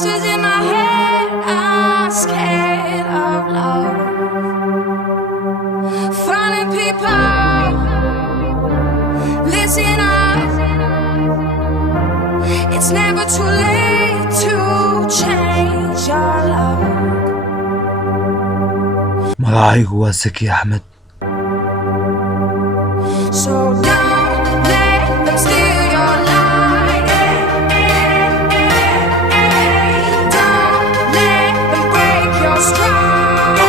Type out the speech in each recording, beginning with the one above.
Voices in my head are scared of love. Finding people, listen up. It's never too late to change your love. magacaygu waa Saki Axmed. So don't let them steal your light. Don't let them break your stride.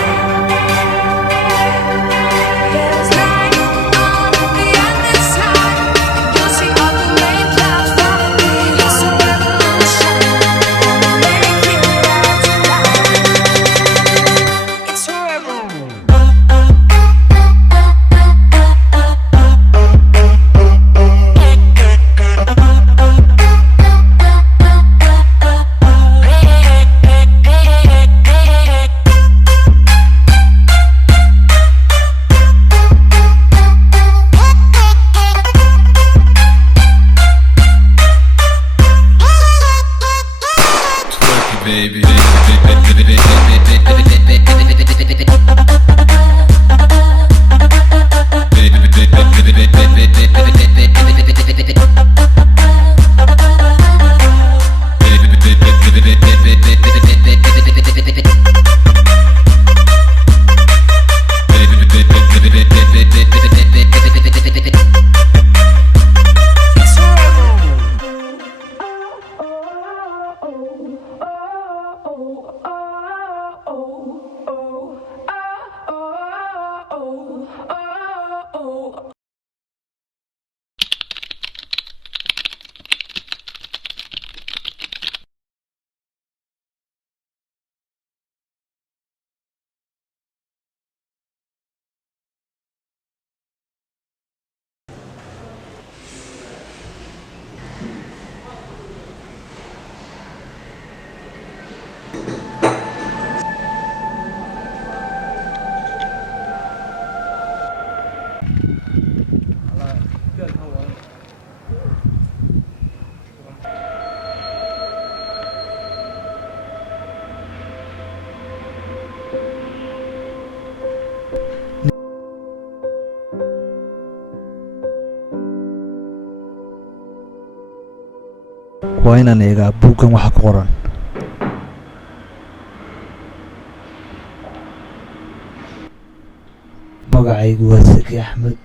There's light on the other side. You'll see all the rain clouds follow me. It's a revolution, and we'll make it out tonight. It's a revolution. Baby, waa inaan eegaa buuggan waxa ku qoran. magacaygu waa Saki Axmed.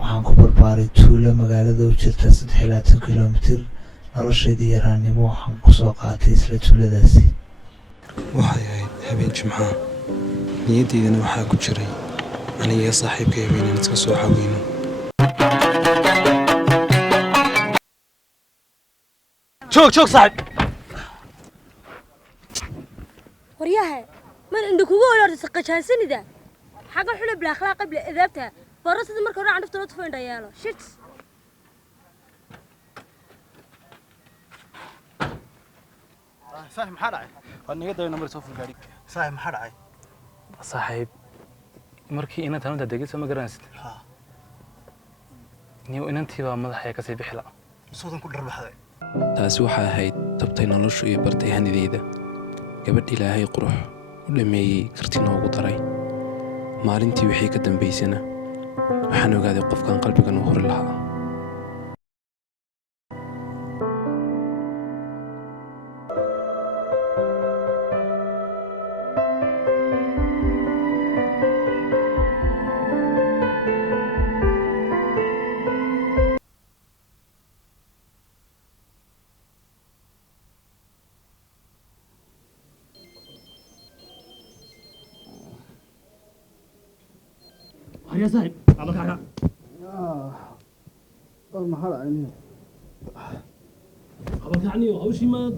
waxaan ku barbaaray tuulo magaalada u jirta 3 kilomitir. noloshaydii yaraannimo waxaan ku soo qaatay isla tuuladaasi. waxay ahayd habeen jimcaha niyaddeydana waxaa ku jiray aniga iyo saaxiibkay inaan iska soo caawino. joog saaxiib. waryaha man inda kugu olorta saqajaasanida xaga xulub la akhlaaq qabla idabta barasada marka hore aan dhafto fadhiyo yaalo shit صاحب maxaa dhacay waa niga dayno mar soo fur gaari saaxiib maxaa dhacay saaxiib markii inaan tanada degayso ma garanaysid niyo inantii baa madaxa ka sii bixila soodan ku darbaxday taasi waxay ahayd tabtay noloshu iyo bartay hanideyda gabadh ilaahay qurux u dhameeyey kartina ugu daray maalintii wixii ka dambaysana waxaan ogaaday qofkan qalbigan u hori lahaa. يا صاحب عمك حاجه ما حرق عينيه عمك يعني وحوشي ما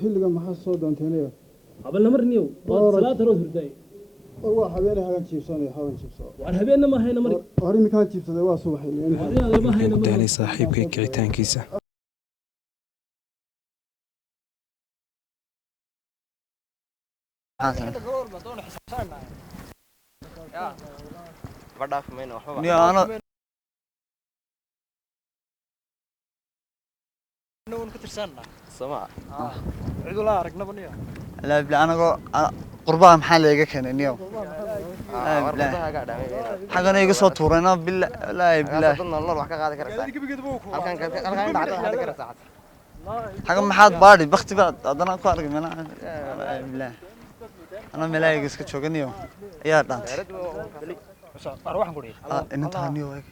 حلقة ما حس صوت أنتنيه قبل نمرنيو صلاة روز برداي والله حبيني حاجة شيبسوني حاول شيبسون وعن هبينا ما هينا مري هري مكان شيبسون ده صباحي هرينا ما هينا Waxaan ku مري daalay saaxiibkay kicitaankiisa. يا أنا نون كترسلنا سماع عدو لا ركنا بنيا لا بلا أنا قربان محل يجا كان اليوم warqadaha ka dhameeyay حاجة يجا صوت ورنا بالله لا بالله الله wax ka qaadi kartaa halkan dhacdo kartaa حاجة محاد باري بختي بعد أنا أقارن من بالله أنا ملاك إسكت شو كنيو يا دانت أروح نقولي إن أنت هنيو هيك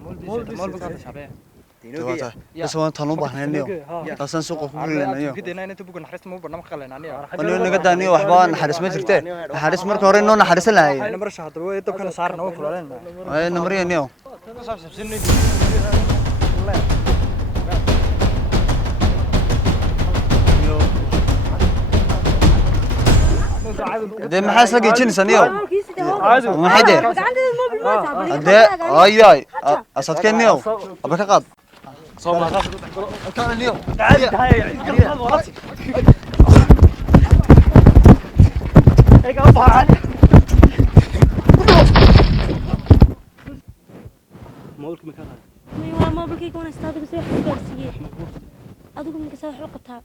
مول بكرة شباب تواتر بس هو تلون بحنا نيو أصلا سوق كل لنا نيو كده أنا تبغى نحرس مو برنامج خلينا نيو ونيو نقدر نيو وحبان نحرس ما ترتاح نحرس مرك هورين نو نحرس لا هي أنا مرة هذا هو يتوقع كنا صار نو فلان أي نمرية نيو ده محاس لقي جنس نيو ما حدا ده أي أصدق نيو أبغى قاد صوما كان نيو مولك مكان ما بلكي كون استاذ بس يحكي درسيه أدوك من كسر حلقتها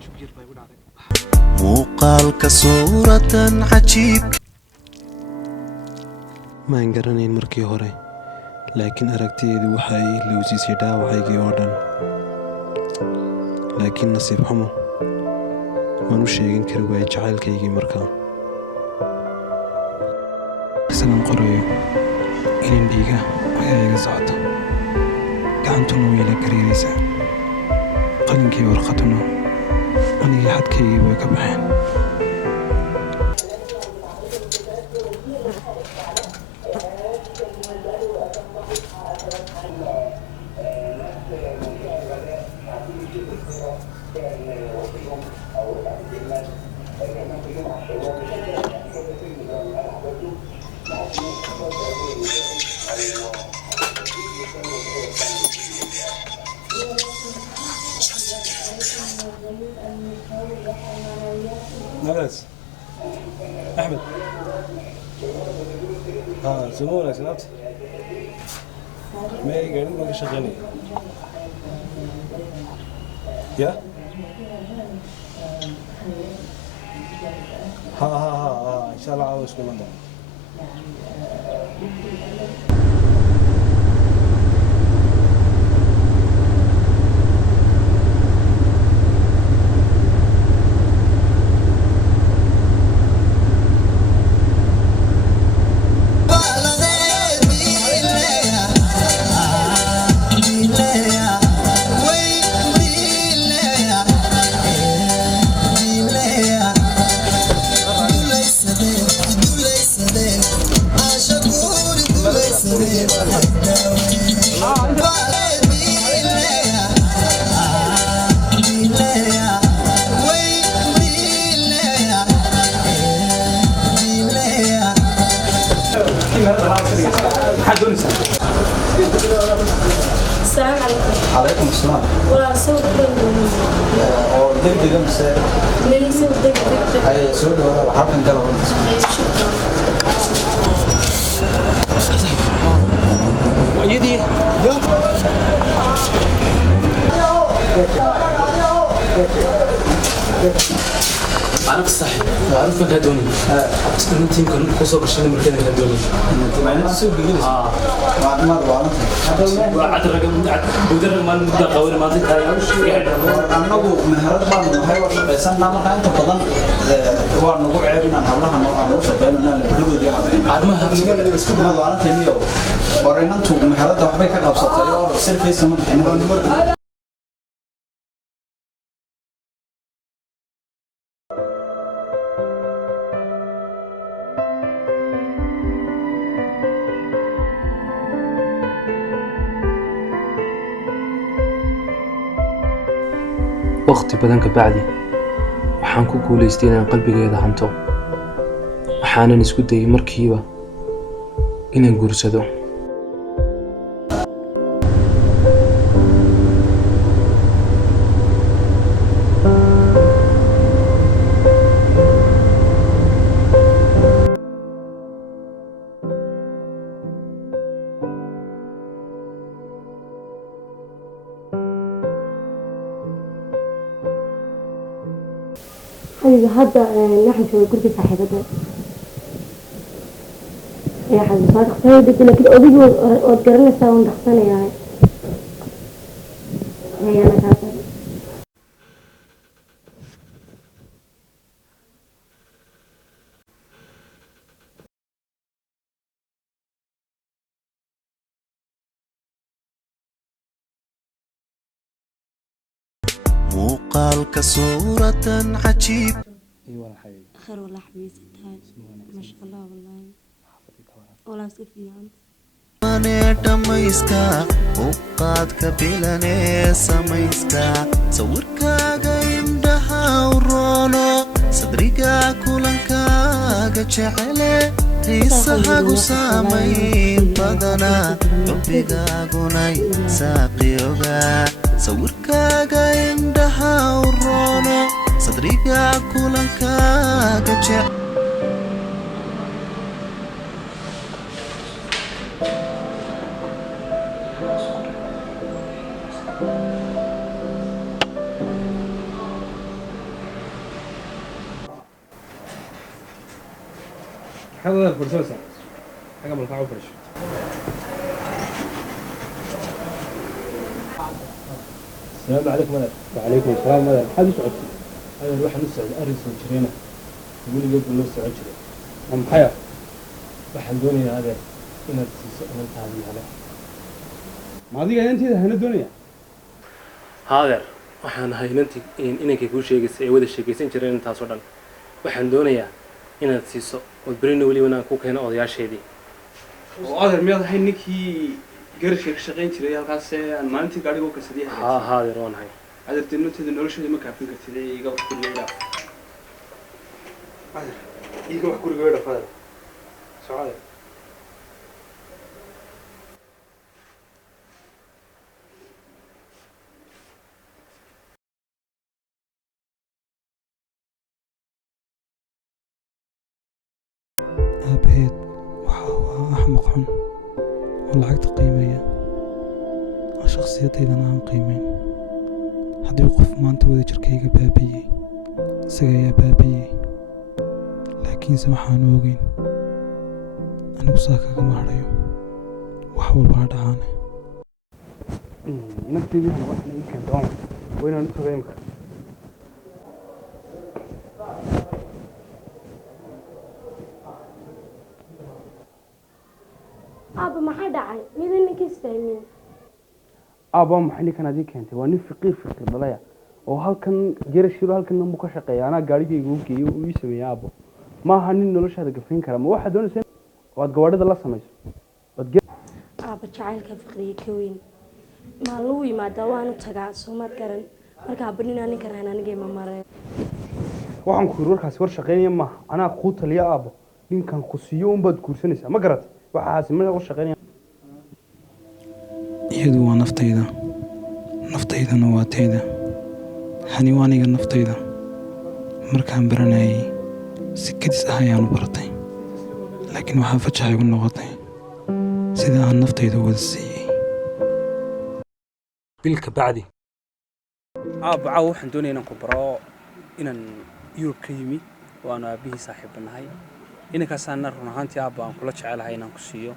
شو بيجي يقول عليك muuqaalka suuratan cajiibka maan garanayn markii hore laakiin aragtideedu waxa ay ilowsiisay dhaawacaygii oo dhan laakiin nasiib xumo waan u sheegin kari waayay jacaylkaygii markaa isagan qorayo inin dhiiga ayaa iga socota gacantuna wayla gariiraysaa qalinkii warqaduna anigii xadkaygii way ka baxeen ناس احمد زمونك سلامت ما قاعدين ما شغالين يا ها ان شاء الله عاوز كل مرة السلام عليكم عليكم السلام ولا سوق دقيقة بس من سوق دقيقة أي سؤال ولا حرف نقرأ يدي عارف صاحب عارف هادوني انت يمكن كوسو برشلونه مركز هادوني أنت معنا السوق جديد ما وعنا وعد الرقم بدر ما نبدا قوي ما تنتهي annagu meherad baanu nahay waa shaqaysanaa markaa inta badan waa nagu ceebinaan hablaha aan u shaqeynana labadoodii habeen isku madaalanteeniyo horeynantu meherada waxbay ka qabsatay oo sirfiisa ma bixin waqti badan ka bacdi waxaan ku guulaystay inaan qalbigeeda hanto waxaanan isku dayay markiiba inaan guursado حبيبي هذا نحن في كل صاحبته يا حبيبي صار اختاري بدي لك الأودي وتقرني سوا ندخلنا يعني هي أنا كاتب muuqaalka suuratan cajiib خير والله حبيبي ستاي ما شاء الله والله والله سيفي يعني anee dhammayska muuqaadka bilanee samayska sawirkaaga indhaha u roono sadriga kulankaaga jecele xiisahagu saamayn badana xubigaagunay saaqioga sawirkaaga indhaha u roono sadriga kulankaaga jecele هذا البروسيس حاجه من القاعه فرش السلام عليكم مدد وعليكم السلام مدد حد سعودي هذا الواحد نسعد ارسل جرينا يقول لي قبل نص سعود جري ام حياه waxaan doonayaa adeer inaad siiso inantaadii hale ma adiga inanteeda hana doonaya haadeer waxaan ahay inankay kuu sheegaysa ee wada sheekaysan jireen intaasoo dhan waxaan doonayaa inaad siiso oo berina weliba inaan ku keeno odayaasheedii oo adeer miyaad ahay ninkii garashka ka shaqayn jiray halkaas aan maalintii gaadhiga u kasadiyay haadeer waan ahay adeer dinooteeda nolosheeda ma kaafin kartid iga wax gurigeeda adeer iga wax gurigeeda fadal سعادة aabaheed waxa waa axmaq xun oo lacagta qiimeeya aan shakhsiyadaydana aan qiimeyn haddii qof maanta wada jirkayga baabi'iyey isaga ayaa baabi'iyey laakiinse waxaanu ogeyn anigu saa kagama hadhayo wax walba ha dhacaane nafteedii waxna ii keento waa inaan u tago imka أبا ما حدا عاي ميدا نكيس فاهمين aabba maxay ninkan adii keentay waa nin fiqiir dhalaya oo halkan jarashiro halkan nambu ka shaqeeya anaa gaarigayga u geeyo uu ii sameeyey aabbo maaha nin noloshaada gafayn kara ma waxaad doonaysaa waad gawaadhida la samayso أبا جعلك فقري كوين ما لوي ما دوان تجا سومات كرن مركا بنينا نكر هنا نجي ما مرة waxaan ku yiri warkaasi war shaqeynaya maaha anaa kuu taliya aabbo ninkan ku siiyo unbaad guursanaysaa ma garatay waxaasi ma war shaqeynaya iyadu waa naftayda naftaydana waa tayda hani waa aniga naftayda markaan baranayay si kadis ah ayaanu bartay laakiin waxaa fajax igu noqotay sida aan naftayda wada siiyey bilka bacdi aabba caaw waxaan doonayaa inaan ku baro inaan yurub ka yimi oo aan aabihii saaxiibanahay inankaasaan run ahaantii aabba aan kula jecelahay inaan ku siiyo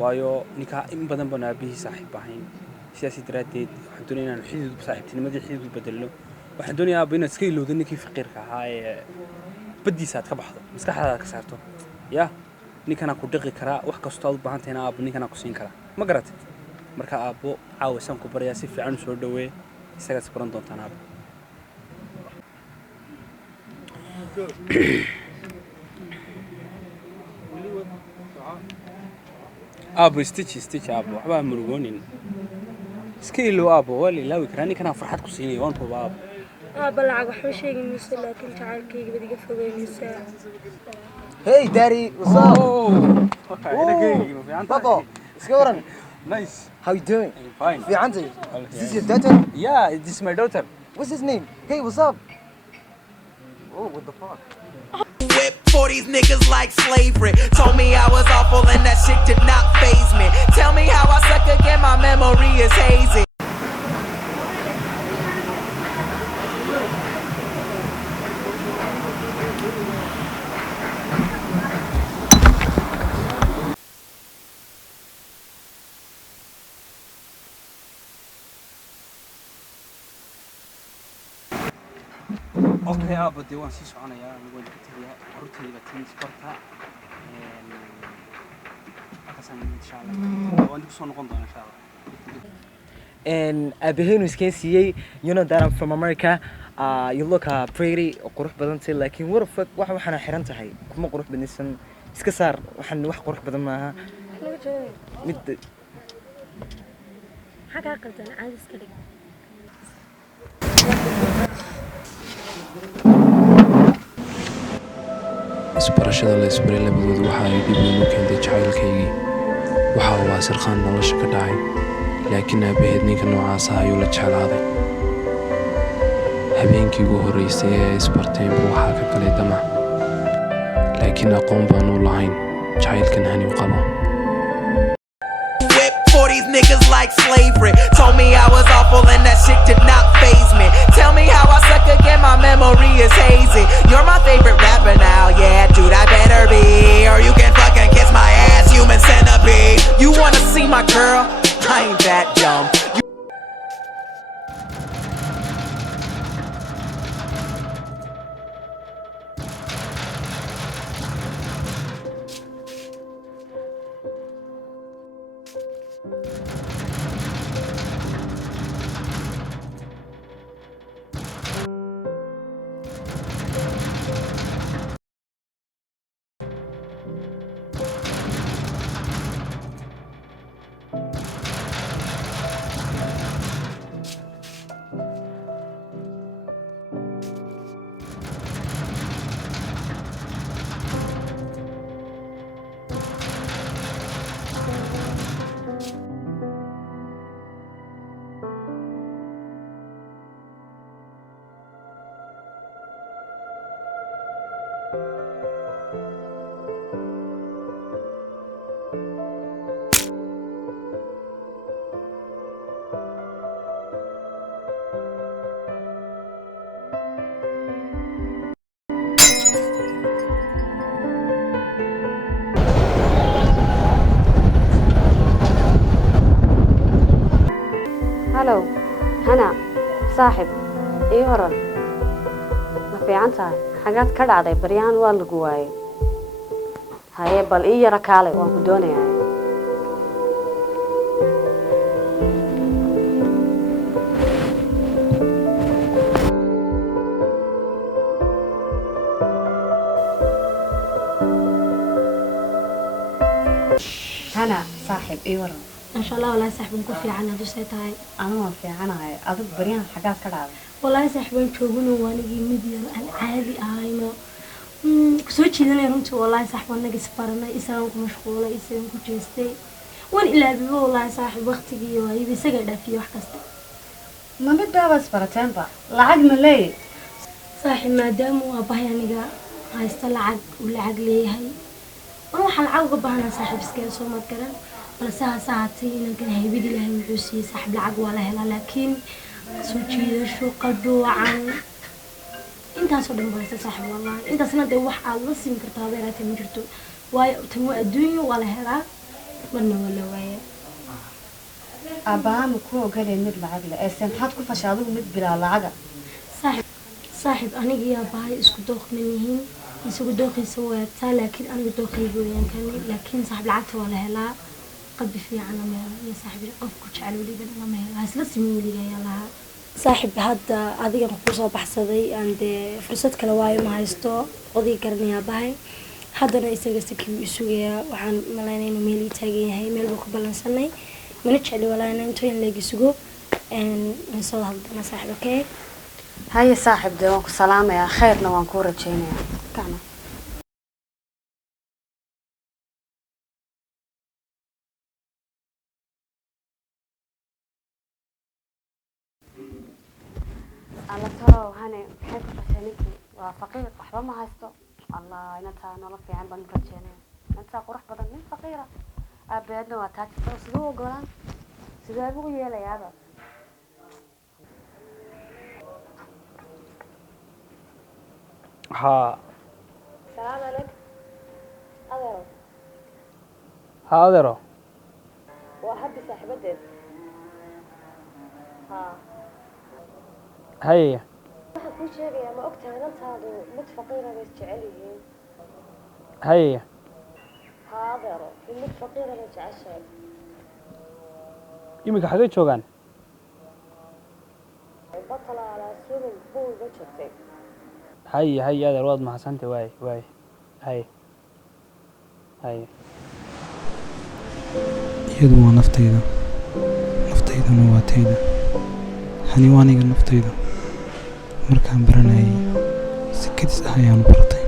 waayo ninka in badan baan aabihii saaxiib ahayn sidaas daraaddeed waxaan doonayaa inaan xidid saaxiibtinimadii xidid u bedelno waxaan doonayaa aabba inaad iska ilowdo ninkii faqiirka ahaa ee baddiisa aad ka baxdo maskaxdaada ka saarto yaa ninkanaa ku dhiqi karaa wax kastoo aad u baahan tahayna aabbo ninkanaa ku siin karaa ma garatay marka aabbo caawisaan ku barayaa si fiican u soo dhawee isagaas baran doontaan aabbo aabbo stitch aabbo waxbaa murugoonin iska ilow aabbo waa la ilaawi karaa ninkanaa farxad ku siinaya waan kuba aabbo أبا لعب حوشي ميسا لكن جعل كي بدي قفل ميسا Hey, Daddy, what's up? Papa, what's going on? Nice. How you doing? Fine. Fiance, is this your daughter? Yeah, this is my daughter. What's his name? Hey, what's up? Oh, what the fuck? Whip for these niggas like slavery. Told me I was awful and that shit did not faze me. Tell me how I suck again, my memory is hazy. okay aabba dee waan sii soconayaa waan ka tegayaa carruurtayda tennis barta halkaasaan insha allah waan dib soo noqon doonaa insha allah aabaheynu iskeen siiyey you know that I'm from America. You look pretty qurux badan tahay laakiin war fak waxaana xiran tahay kuma qurux badnaysan iska saar waxaan wax qurux badan maaha mid حاجة قلتنا عايز كده isbarashada la isbaray labadoodu waxa ay dib ugu keentay jacaylkaygii waxa uu ahaa sirqaan nolosha ka dhacay laakiin aabaheed ninka noocaas ah ayuu la jeclaaday habeenkii ugu horreysay ee isbarteen buu waxaa ka galay damac laakiin aqoon baan u lahayn jacaylkan hani u qabo For these niggas like slavery. Told me I was awful and that shit did not faze me. Tell me how I suck again, my memory is hazy. You're my favorite rapper now, yeah, dude, I better be. Or you can fucking kiss my ass, human centipede. You wanna see my girl? I ain't that dumb. هلو هنا صاحب ايه هرن ما في عنتها حاجات كده عادي بريان ولا جواي هاي بل ايه ركالي وانكدوني يعني هنا صاحب ايه هرن ما شاء الله والله صاحبين كل في عنا دوسة تاي أنا ما في عنا هاي أدق بريان حاجات كده والله صاحبين شوفونه وانا جي مدير العادي هاينا كسوتشي لنا رنتو والله صاحبنا نجس فرنا إسرائيل مشغولة إسرائيل كجستي وان إلا بيبو والله صاحب وقت جي وهي بيسجل في واحد كسته ما بدي بس فرتين بقى لعق من ليه صاحب ما دام وأباه يعني جا هاي استلعق ولعق ليه هاي أروح العق بهنا صاحب سكير سو ما كرن ساعة ساعتين كان هيبدي له وحوسي صاحب العق ولا هلا لكن سوتشي شو قدو عن انت صدق بس صاحب والله انت سنة دي وح الله سين كرتها بيرات مجرتو واي تمو الدنيا ولا هلا مرنا ولا واي أبا مكو قال مد العق لا اسم حد كل فشالو مد بلا العق صاحب أنا جي أباي اسكو دوخ منيهين يسوق دوخي سويتها لكن أنا دوخي جوين كان لكن صاحب العق ولا هلا قد في عنا يا صاحبي قفك جعلوا لي بدنا ما هي هسه سمي لي يا لها صاحب هذا أذيك مخصوص بحصدي عند فرصة كلواي ما هيستو قضي كرني أباي هذا أنا إستجستك يسوقيا وعن ملايين ميلي تاجي هاي ميل بقبلنا سنة من تشعلي ولا أنا أنتوا ينلاقي سوق إن نصل هذا صاحب أوكي هاي صاحب دوك سلامة يا خيرنا وانكورة شيني كعنا الله ترى وهني حيث قشنيكي وفقير وحبا ما هايستو الله إنتا نولا في عن بنك الجنة إنتا قرح بدن من فقيرة أبيدنا واتاتي فرصدو وقولان سيدو أبوغ يالا يابا ها السلام عليك أدرو ها أدرو وأحب صاحبتي ها هاي waxaan kuu sheegaya ma ogtahay inantaadu mid faqiira bay jecel yihiin haye haa adeero mid faqiira bay jeceshahay iminka xagee joogaan batala alaa swimming pool ba jirtay haye haye adeer waad mahadsantay waay haye iyadu waa naftayda naftaydana waa tayda hani waa aniga naftayda markaan baranayay si kadis ah ayaanu baratay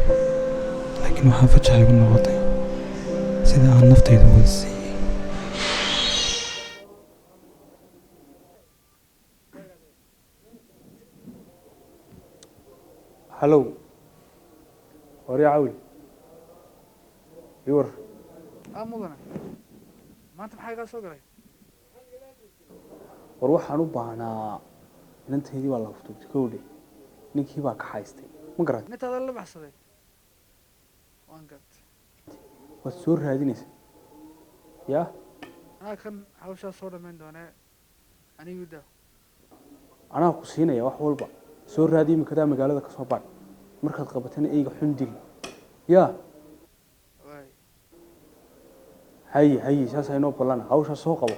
laakiin waxaa fajax igu noqotay sida aan naftayda wada siiyey hallow warya cawli iwar mudane maanta maxaa igaa soo galay war waxaan u baahnaa inantaydii baa la huftuugtay kowdhe ninkii baa ka haystay ma garat nintaada la baxsaday waan gartay waad soo raadinaysa yaa anaa kan hawshaas soo dhammayn doonee anigu daa anaa ku siinaya wax walba soo raadi imikadaa magaalada ka soo baadh markaad qabatana eyga xun dili yaa haye saasaa inoo ballana hawshaa soo qabo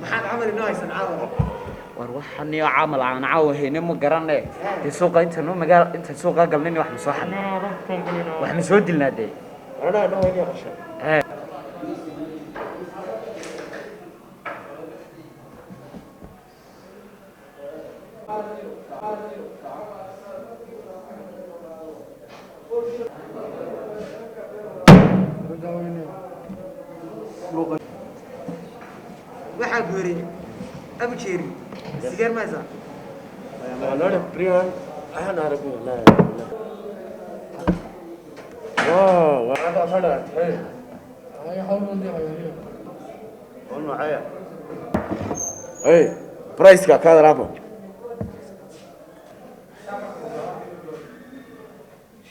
maxaad camal inoo haysan caawa war waxaniyo camal aan caawa hayne ma garanne dee suuqa intaan suuqa galnayni wax ma soo xadnay wax ma soo dilnaa dee waxaa guuray abu jeeri sigaar maysa برايسكا كذا رابو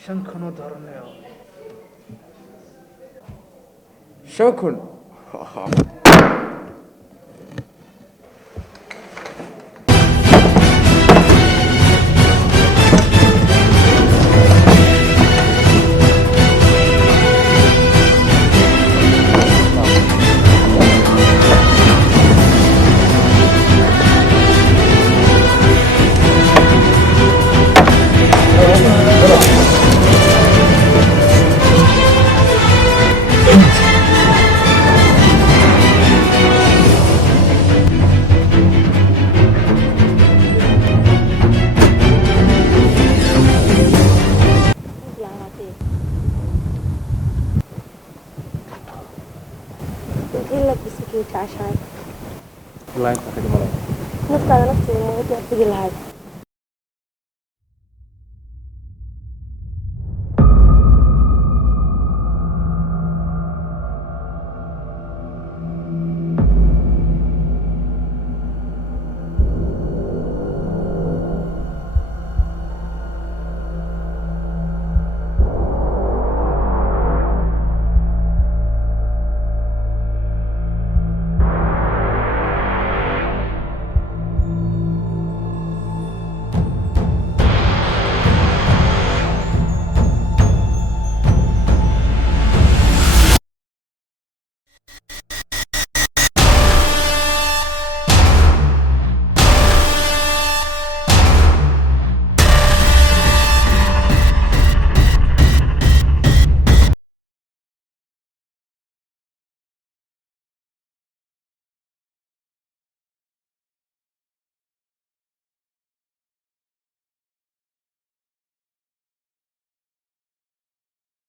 5 kun oo dooranaya 5 kun naftaada nafteeda ma wada tegi lahayd